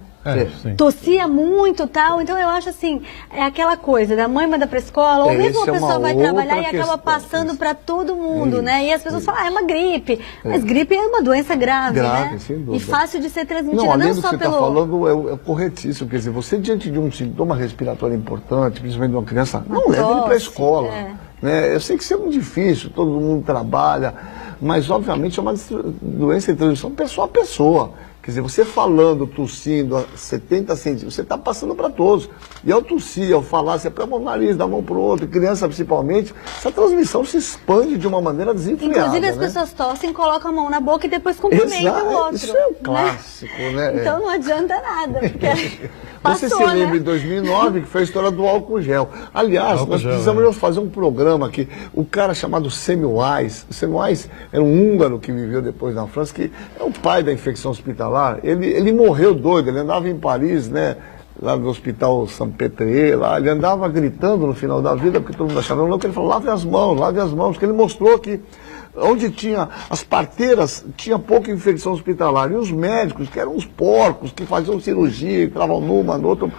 Tossia muito e tal. Então eu acho assim, é aquela coisa da mãe manda para a escola, ou mesmo a pessoa vai trabalhar e acaba passando para todo mundo, né? E as pessoas falam, é uma gripe. Mas gripe é uma doença grave, né? Sem dúvida. E fácil de ser transmitida, não, além não do só que você está falando, é corretíssimo. Quer dizer, você diante de um sintoma respiratório importante, principalmente de uma criança, não leve ele para a escola. Né? Eu sei que isso é muito difícil, todo mundo trabalha, mas obviamente é uma doença de transmissão pessoa a pessoa. Quer dizer, você falando, tossindo a 70 centímetros, você está passando para todos. E ao tossir, ao falar, você põe a mão no nariz, dá a mão para o outro, criança principalmente, essa transmissão se expande de uma maneira desenfreada. Inclusive as pessoas tossem, colocam a mão na boca e depois cumprimentam o outro. Isso é um clássico, né? Então não adianta nada, porque passou, você se lembra em 2009 que foi a história do álcool gel. Aliás, nós precisamos fazer um programa aqui. O cara chamado Semmelweis, o Semmelweis era um húngaro que viveu depois na França, que é o pai da infecção hospitalar. Ele morreu doido, ele andava em Paris, né? Lá no hospital Saint-Pétrier, lá, ele andava gritando no final da vida, porque todo mundo achava louco, ele falou, lave as mãos, porque ele mostrou que onde tinha as parteiras, tinha pouca infecção hospitalar, e os médicos, que eram uns porcos, que faziam cirurgia, entravam numa, no outro,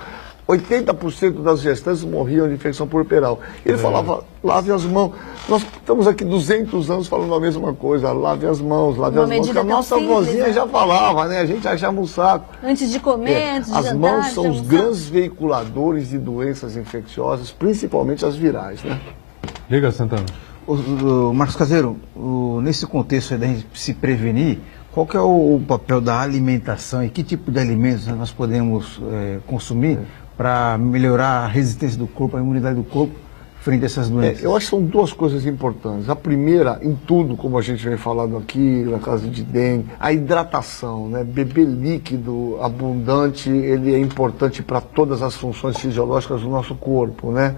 80% das gestantes morriam de infecção puerperal. Ele falava, lave as mãos. Nós estamos aqui 200 anos falando a mesma coisa, lave as mãos, lave as mãos. Que a nossa vozinha já falava, né? A gente achava um saco. Antes de comer, antes de jantar. As mãos são os grandes veiculadores de doenças infecciosas, principalmente as virais, né? Liga, Santana. Marcos Caseiro, nesse contexto da gente se prevenir, qual que é o papel da alimentação e que tipo de alimentos nós podemos consumir para melhorar a resistência do corpo, a imunidade do corpo frente a essas doenças? Eu acho que são duas coisas importantes. A primeira, em tudo, como a gente vem falando aqui, na casa de dengue, a hidratação, né? Beber líquido abundante, ele é importante para todas as funções fisiológicas do nosso corpo, né?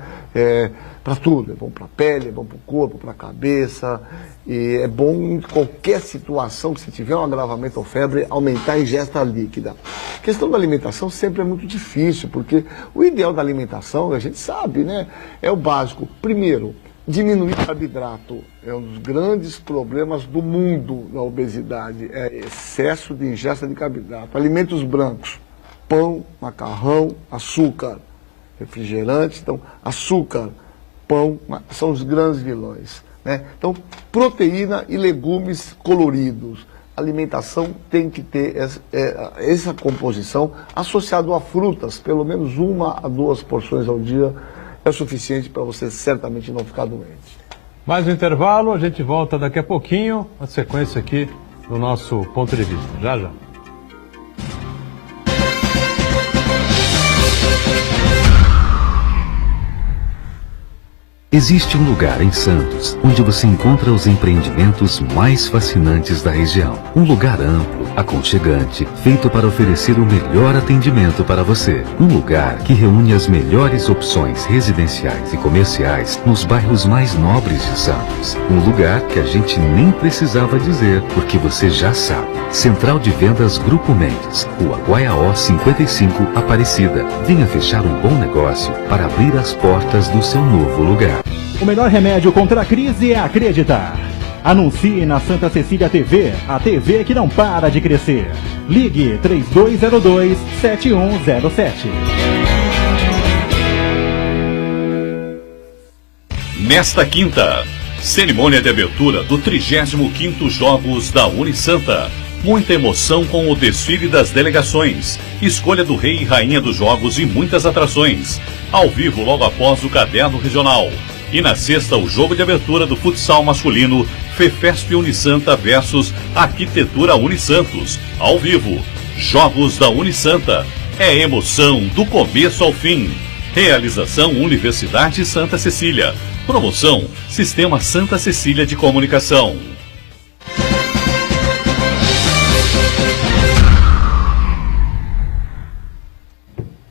Para tudo, é bom para a pele, é bom para o corpo, para a cabeça, e é bom em qualquer situação que se tiver um agravamento ou febre, aumentar a ingesta líquida. A questão da alimentação sempre é muito difícil, porque o ideal da alimentação, a gente sabe, né, é o básico. Primeiro, diminuir o carboidrato é um dos grandes problemas do mundo na obesidade, é excesso de ingesta de carboidrato. Alimentos brancos, pão, macarrão, açúcar, refrigerante, então açúcar, pão, são os grandes vilões, né? Então, proteína e legumes coloridos. A alimentação tem que ter essa composição associada a frutas, pelo menos 1 a 2 porções ao dia é o suficiente para você certamente não ficar doente. Mais um intervalo, a gente volta daqui a pouquinho, a sequência aqui do nosso ponto de vista. Já, já. Existe um lugar em Santos onde você encontra os empreendimentos mais fascinantes da região. Um lugar amplo, aconchegante, feito para oferecer o melhor atendimento para você. Um lugar que reúne as melhores opções residenciais e comerciais nos bairros mais nobres de Santos. Um lugar que a gente nem precisava dizer, porque você já sabe. Central de Vendas Grupo Mendes, Rua Guaiaó 55, Aparecida. Venha fechar um bom negócio para abrir as portas do seu novo lugar. O melhor remédio contra a crise é acreditar. Anuncie na Santa Cecília TV, a TV que não para de crescer. Ligue 3202-7107. Nesta quinta, cerimônia de abertura do 35º Jogos da Unisanta. Muita emoção com o desfile das delegações, escolha do rei e rainha dos jogos e muitas atrações. Ao vivo logo após o Caderno Regional. E na sexta, o jogo de abertura do futsal masculino, Fefesp Unisanta versus Arquitetura Unisantos. Ao vivo, Jogos da Unisanta. É emoção do começo ao fim. Realização Universidade Santa Cecília. Promoção Sistema Santa Cecília de Comunicação.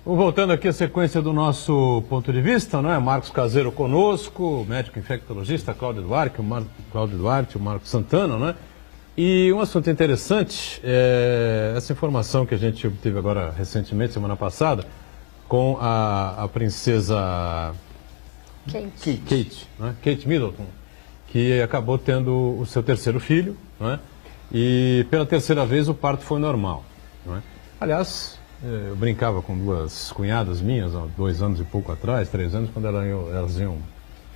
Voltando aqui a sequência do nosso ponto de vista, né? Marcos Caseiro conosco, médico infectologista Cláudio Duarte, o Marcos Santana, né? E um assunto interessante é essa informação que a gente obteve agora recentemente, semana passada, com a princesa Kate, né? Kate Middleton, que acabou tendo o seu terceiro filho, né? E pela terceira vez o parto foi normal, né? Aliás, eu brincava com duas cunhadas minhas, há 2 anos e pouco atrás, 3 anos, quando elas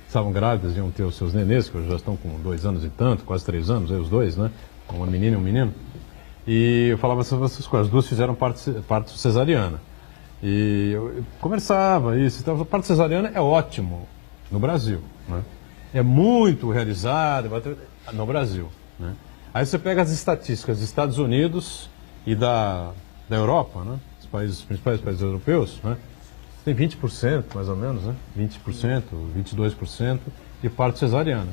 estavam grávidas, iam ter os seus nenês, que já estão com 2 anos e tanto, quase 3 anos, os dois, né? Uma menina e um menino. E eu falava essas coisas, as duas fizeram parto cesariana. E eu conversava isso, então, o parto cesariana é ótimo no Brasil, né? É muito realizado no Brasil, né? Aí você pega as estatísticas dos Estados Unidos e da Europa, né? Os principais países europeus, né? Tem 20% mais ou menos, né? 20%, 22% de parto cesariana.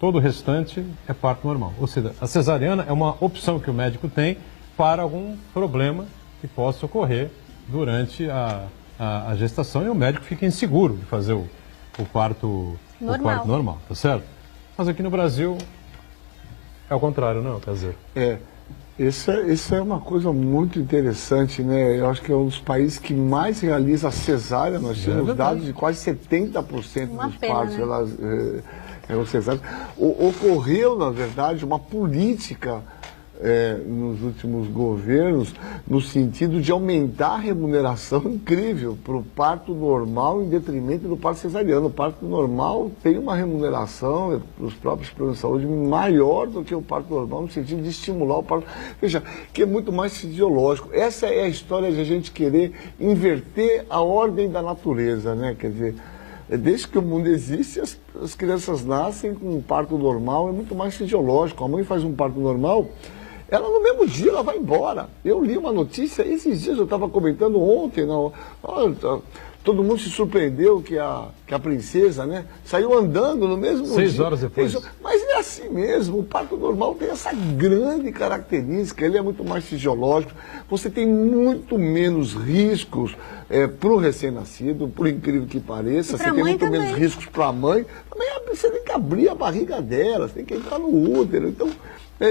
Todo o restante é parto normal. Ou seja, a cesariana é uma opção que o médico tem para algum problema que possa ocorrer durante a gestação e o médico fica inseguro de fazer o parto normal, tá certo? Mas aqui no Brasil é o contrário, não, Caseiro? Isso é uma coisa muito interessante, né? Eu acho que é um dos países que mais realiza cesárea. Nós temos dados de quase 70% dos partos cesáreos. Ocorreu, na verdade, uma política nos últimos governos, no sentido de aumentar a remuneração incrível para o parto normal em detrimento do parto cesariano. O parto normal tem uma remuneração para os próprios planos de saúde maior do que o parto normal, no sentido de estimular o parto. Veja, que é muito mais fisiológico. Essa é a história de a gente querer inverter a ordem da natureza, né? Quer dizer, desde que o mundo existe, as crianças nascem com um parto normal, é muito mais fisiológico. A mãe faz um parto normal, ela no mesmo dia ela vai embora. Eu li uma notícia, esses dias eu estava comentando ontem, todo mundo se surpreendeu que a princesa, né, saiu andando no mesmo dia. 6 horas depois. Mas é assim mesmo, o parto normal tem essa grande característica, ele é muito mais fisiológico, você tem muito menos riscos para o recém-nascido, por incrível que pareça, você tem muito menos riscos para a mãe, também você tem que abrir a barriga dela, você tem que entrar no útero, então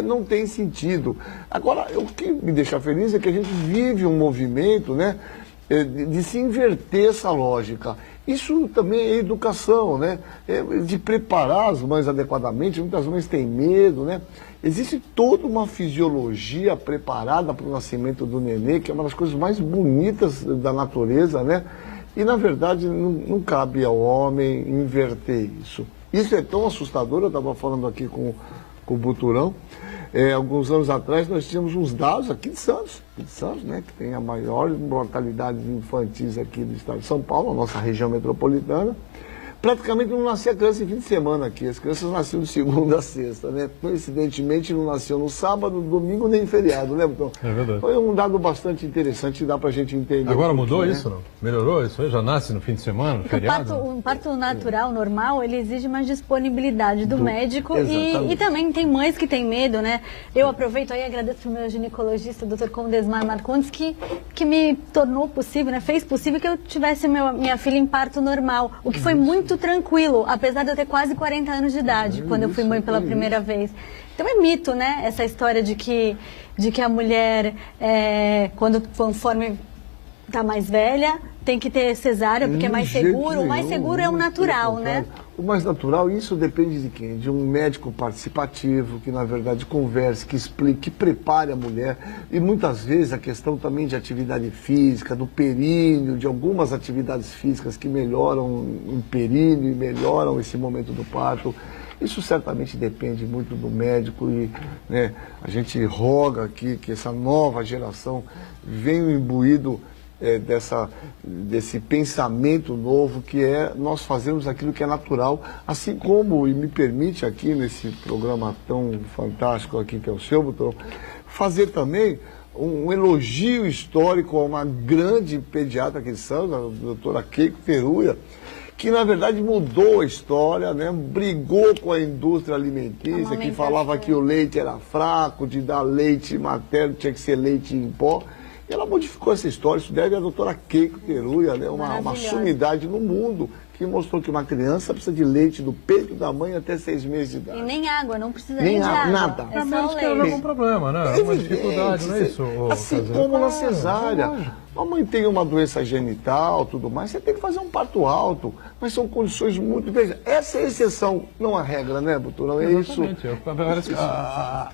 não tem sentido. Agora, o que me deixa feliz é que a gente vive um movimento, né, de se inverter essa lógica. Isso também é educação, né? De preparar as mães adequadamente. Muitas mães têm medo, né? Existe toda uma fisiologia preparada para o nascimento do nenê, que é uma das coisas mais bonitas da natureza, né? E, na verdade, não cabe ao homem inverter isso. Isso é tão assustador, eu estava falando aqui com o Buturão. Alguns anos atrás nós tínhamos uns dados aqui de Santos, né, que tem a maior mortalidade infantis aqui do estado de São Paulo, a nossa região metropolitana. Praticamente não nascia criança em fim de semana aqui, as crianças nasciam de segunda a sexta, né? Coincidentemente não nasciam no sábado, no domingo nem feriado, né, Butão? É verdade. Foi um dado bastante interessante que dá pra gente entender. Agora mudou isso, não? Melhorou isso? Já nasce no fim de semana, no feriado? Um parto natural, normal, ele exige mais disponibilidade do médico e também tem mães que têm medo, né? Eu aproveito aí e agradeço pro meu ginecologista, o Dr. Condesmar Marcondes, que me tornou possível, né? Fez possível que eu tivesse minha filha em parto normal, o que foi muito tranquilo, apesar de eu ter quase 40 anos de idade, quando eu fui mãe pela primeira vez. Então é mito, né? Essa história de que a mulher, conforme está mais velha, tem que ter cesárea, porque é mais seguro. O mais seguro é o natural, né? O mais natural, isso depende de quem? De um médico participativo, que na verdade converse, que explique, que prepare a mulher. E muitas vezes a questão também de atividade física, do períneo, de algumas atividades físicas que melhoram o períneo e melhoram esse momento do parto. Isso certamente depende muito do médico e, né, a gente roga aqui que essa nova geração venha imbuído desse pensamento novo que é nós fazermos aquilo que é natural, assim como, e me permite aqui nesse programa tão fantástico aqui que é o seu, Butão, fazer também um elogio histórico a uma grande pediatra aqui de Santos, a doutora Keiko Teruya, que na verdade mudou a história, né? Brigou com a indústria alimentícia, que falava que o leite era fraco, de dar leite materno tinha que ser leite em pó. E ela modificou essa história, isso deve à doutora Keiko Teruya, né? Uma sumidade no mundo, que mostrou que uma criança precisa de leite do peito da mãe até 6 meses de idade. E nem água, não precisa nem de água. Nada. É menos que é um problema, né? É uma dificuldade, não é isso? Assim como na cesárea. A mãe tem uma doença genital, tudo mais, você tem que fazer um parto alto, mas são condições muito... Veja, essa é a exceção, não a regra, né, Buturão? É isso.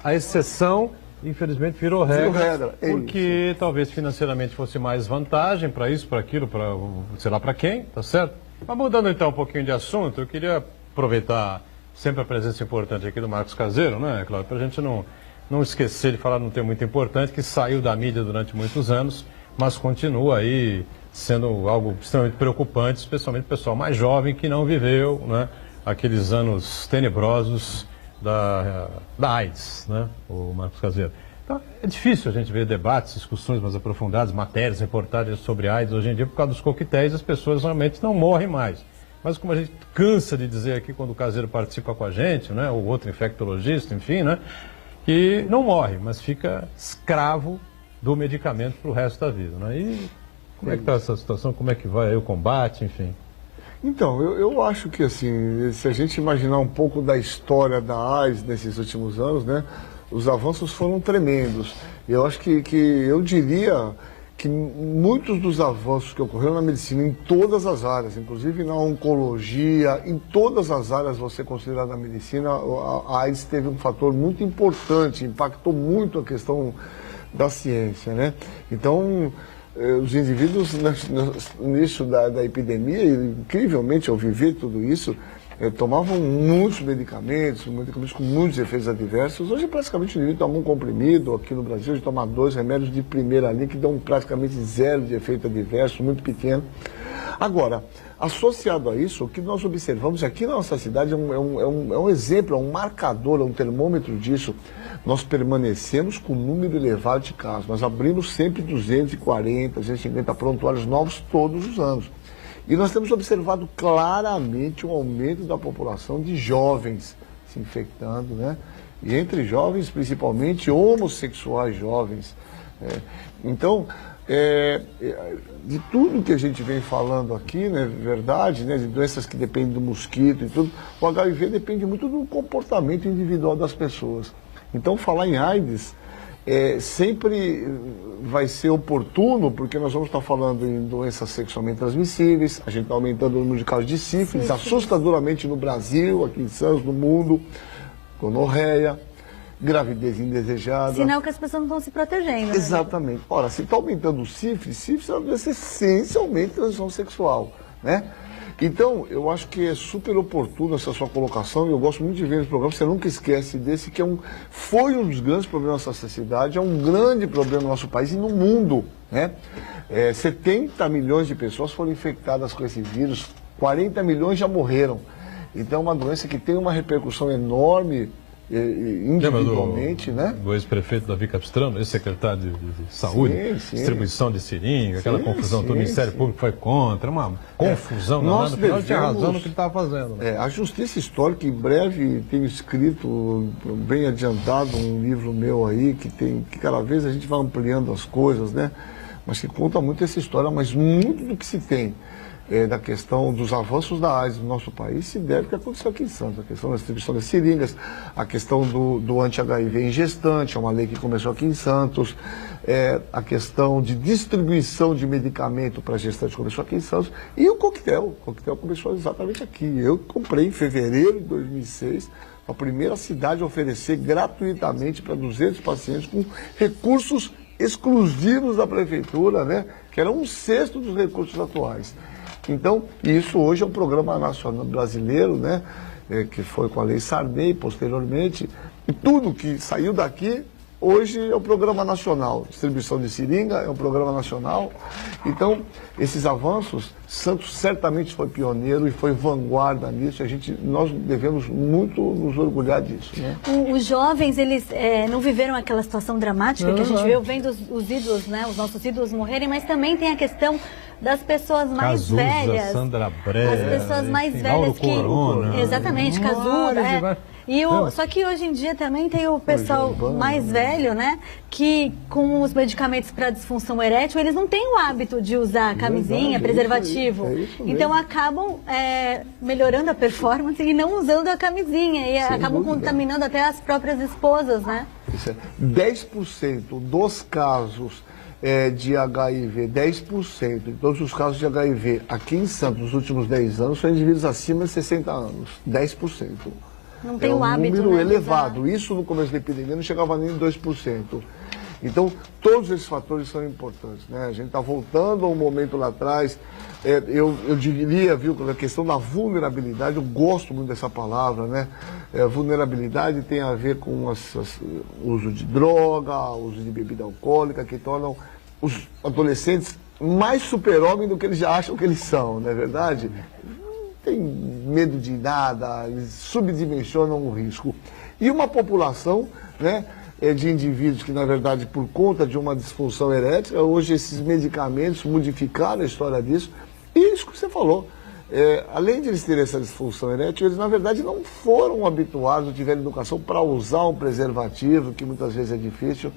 A exceção, infelizmente, virou regra, porque isso. Talvez financeiramente fosse mais vantagem para isso, para aquilo, para sei lá para quem, tá certo? Mas mudando então um pouquinho de assunto, eu queria aproveitar sempre a presença importante aqui do Marcos Caseiro, né, Cláudio, para a gente não esquecer de falar num tema muito importante, que saiu da mídia durante muitos anos, mas continua aí sendo algo extremamente preocupante, especialmente o pessoal mais jovem que não viveu, né, aqueles anos tenebrosos da AIDS, né, o Marcos Caseiro. Então, é difícil a gente ver debates, discussões mais aprofundadas, matérias, reportagens sobre AIDS hoje em dia, por causa dos coquetéis, as pessoas realmente não morrem mais. Mas como a gente cansa de dizer aqui quando o Caseiro participa com a gente, né, ou outro infectologista, enfim, né, que não morre, mas fica escravo do medicamento para o resto da vida, né? E como é que está essa situação? Como é que vai aí o combate, enfim? Então, eu acho que assim, se a gente imaginar um pouco da história da AIDS nesses últimos anos, né, os avanços foram tremendos. Eu acho que eu diria que muitos dos avanços que ocorreram na medicina, em todas as áreas, inclusive na oncologia, em todas as áreas você considerar na medicina, a AIDS teve um fator muito importante, impactou muito a questão da ciência, né? Então, os indivíduos no início da epidemia, incrivelmente ao viver tudo isso, tomavam muitos medicamentos com muitos efeitos adversos. Hoje praticamente o indivíduo toma um comprimido, aqui no Brasil de tomar 2 remédios de primeira linha que dão praticamente 0 de efeito adverso, muito pequeno. Agora, associado a isso, o que nós observamos aqui na nossa cidade é um exemplo, é um marcador, é um termômetro disso. Nós permanecemos com um número elevado de casos. Nós abrimos sempre 240, 250 prontuários novos todos os anos. E nós temos observado claramente um aumento da população de jovens se infectando, né? E entre jovens, principalmente homossexuais jovens. Então, de tudo que a gente vem falando aqui, né, verdade, né, de doenças que dependem do mosquito e tudo, o HIV depende muito do comportamento individual das pessoas. Então, falar em AIDS sempre vai ser oportuno, porque nós vamos estar falando em doenças sexualmente transmissíveis, a gente está aumentando o número de casos de sífilis, assustadoramente no Brasil, aqui em Santos, no mundo, gonorreia, gravidez indesejada. Sinal que as pessoas não estão se protegendo. Exatamente. Né? Ora, se está aumentando o sífilis é uma doença essencialmente transmissão sexual, né? Então, eu acho que é super oportuno essa sua colocação, e eu gosto muito de ver esse programa, você nunca esquece desse, que foi um dos grandes problemas da nossa cidade, é um grande problema no nosso país e no mundo, né? 70 milhões de pessoas foram infectadas com esse vírus, 40 milhões já morreram. Então, é uma doença que tem uma repercussão enorme individualmente, né? Do ex-prefeito Davi Capistrano, ex-secretário de Saúde, distribuição de seringa, aquela confusão, o Ministério Público foi contra, uma confusão, nós devemos, tinha razão no que ele estava fazendo. Né? A Justiça Histórica, em breve, tenho escrito, bem adiantado, um livro meu aí, que cada vez a gente vai ampliando as coisas, né? Mas que conta muito essa história, mas muito do que se tem da questão dos avanços da AIDS no nosso país se deve ao que aconteceu aqui em Santos. A questão da distribuição das seringas, a questão do anti-HIV em gestante, é uma lei que começou aqui em Santos, a questão de distribuição de medicamento para gestante começou aqui em Santos, e o coquetel começou exatamente aqui. Eu comprei em fevereiro de 2006, a primeira cidade a oferecer gratuitamente para 200 pacientes com recursos exclusivos da prefeitura, né, que era 1/6 dos recursos atuais. Então, isso hoje é um programa nacional brasileiro, né, que foi com a Lei Sarney posteriormente, e tudo que saiu daqui, hoje é um programa nacional. Distribuição de seringa é um programa nacional. Então, esses avanços, Santos certamente foi pioneiro e foi vanguarda nisso, nós devemos muito nos orgulhar disso. Né? Os jovens, eles não viveram aquela situação dramática que a gente viu vendo os ídolos, né, os nossos ídolos morrerem, mas também tem a questão das pessoas mais Cazuza, velhas. Sandra Brea, as pessoas mais velhas Mauro que. Corona, Exatamente, Cazuza. Só que hoje em dia também tem o pessoal mais velho, né? Que com os medicamentos para disfunção erétil, eles não têm o hábito de usar camisinha, preservativo. Então acabam melhorando a performance e não usando a camisinha. E acabam contaminando até as próprias esposas, né? 10% dos casos de HIV, 10% de todos os casos de HIV aqui em Santos nos últimos 10 anos são indivíduos acima de 60 anos. 10%. Não tem o hábito, número né, elevado. Isso no começo da epidemia não chegava nem em 2%. Então, todos esses fatores são importantes, né? A gente está voltando a um momento lá atrás. Eu diria, viu, a questão da vulnerabilidade, eu gosto muito dessa palavra, né? Vulnerabilidade tem a ver com o uso de droga, o uso de bebida alcoólica, que tornam os adolescentes mais super-homem do que eles já acham que eles são, não é verdade? Tem medo de nada, eles subdimensionam o risco. E uma população, né, de indivíduos que, na verdade, por conta de uma disfunção erétil, hoje esses medicamentos modificaram a história disso. E isso que você falou, além de eles terem essa disfunção erétil, eles, na verdade, não foram habituados, não tiveram educação para usar um preservativo, que muitas vezes é difícil.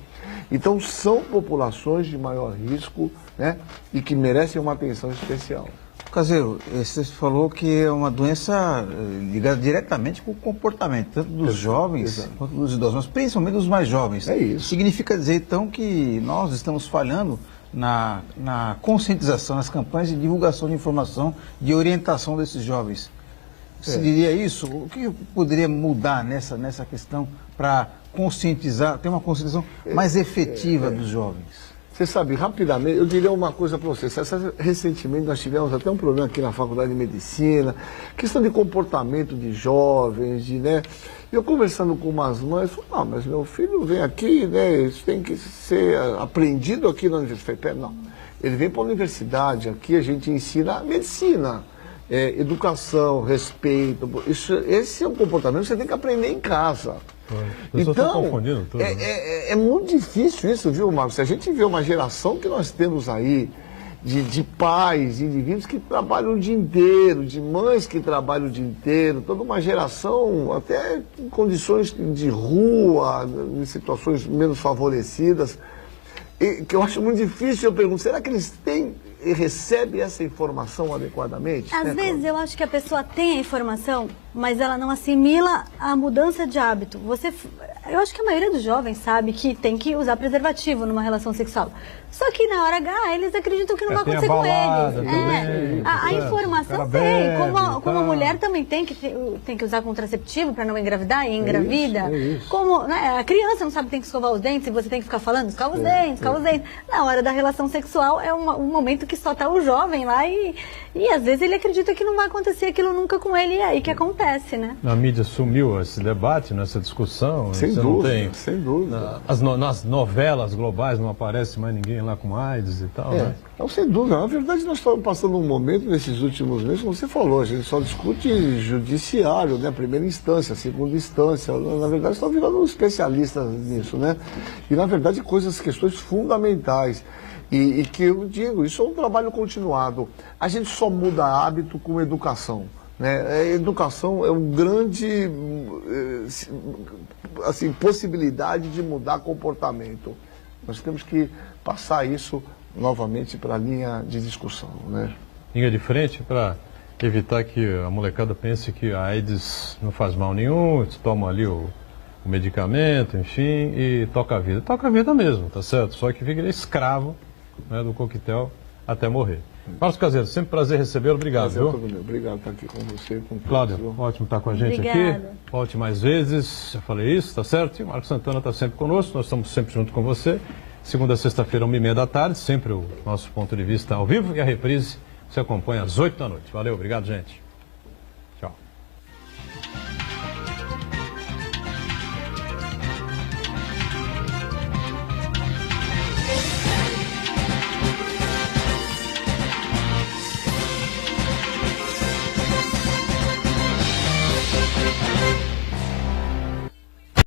Então, são populações de maior risco, né, e que merecem uma atenção especial. Caseiro, você falou que é uma doença ligada diretamente com o comportamento, tanto dos jovens quanto dos idosos, mas principalmente dos mais jovens. É isso. Significa dizer, então, que nós estamos falhando na conscientização, nas campanhas de divulgação de informação, de orientação desses jovens. Você diria isso? O que poderia mudar nessa questão para conscientizar, ter uma conscientização mais efetiva dos jovens? Você sabe, rapidamente, eu diria uma coisa para você. Recentemente nós tivemos até um problema aqui na Faculdade de Medicina, questão de comportamento de jovens, né? Eu conversando com umas mães, falei, mas meu filho vem aqui, né? Isso tem que ser aprendido aqui na universidade. Não, ele vem para a universidade, aqui a gente ensina medicina, educação, respeito. Esse é um comportamento que você tem que aprender em casa. Então, confundindo tudo, né? É muito difícil isso, viu, Marcos? Se a gente vê uma geração que nós temos aí, de pais, de indivíduos que trabalham o dia inteiro, de mães que trabalham o dia inteiro, toda uma geração, até em condições de rua, em situações menos favorecidas, que eu acho muito difícil. Eu pergunto, será que eles têm e recebem essa informação adequadamente? Às vezes eu acho que a pessoa tem a informação, mas ela não assimila a mudança de hábito. Eu acho que a maioria dos jovens sabe que tem que usar preservativo numa relação sexual. Só que na hora H, eles acreditam que não vai acontecer com eles. A informação tem. Como a mulher também tem que usar contraceptivo para não engravidar e engravida. Como, né, a criança não sabe que tem que escovar os dentes e você tem que ficar falando, escova os dentes, escova os dentes. Na hora da relação sexual é um momento que só está o jovem lá e às vezes ele acredita que não vai acontecer aquilo nunca com ele, e é aí que acontece, né? Na mídia sumiu esse debate, essa discussão. Sem dúvida, sem dúvida. Nas novelas globais não aparece mais ninguém lá com AIDS e tal, né? Não, sem dúvida. Na verdade, nós estamos passando um momento nesses últimos meses, como você falou, a gente só discute judiciário, né? Primeira instância, segunda instância. Na verdade, estão virando especialistas nisso, né? E, na verdade, questões fundamentais. E que eu digo, isso é um trabalho continuado. A gente só muda hábito com educação, né? A educação é um grande, possibilidade de mudar comportamento. Nós temos que passar isso novamente para a linha de discussão, né? Linha de frente para evitar que a molecada pense que a AIDS não faz mal nenhum, eles tomam ali o medicamento, enfim, e toca a vida. Toca a vida mesmo, tá certo? Só que fica escravo, né, do coquetel até morrer. Marcos Caseiro, sempre prazer recebê-lo. Obrigado, viu? Obrigado por estar aqui com você. Com Cláudia, todos, ótimo estar com a gente aqui. Volte mais vezes, já falei isso, tá certo? E o Marcos Santana está sempre conosco, nós estamos sempre junto com você. Segunda a sexta-feira, 1h30 da tarde, sempre o nosso ponto de vista ao vivo, e a reprise você acompanha às 8 da noite. Valeu, obrigado, gente.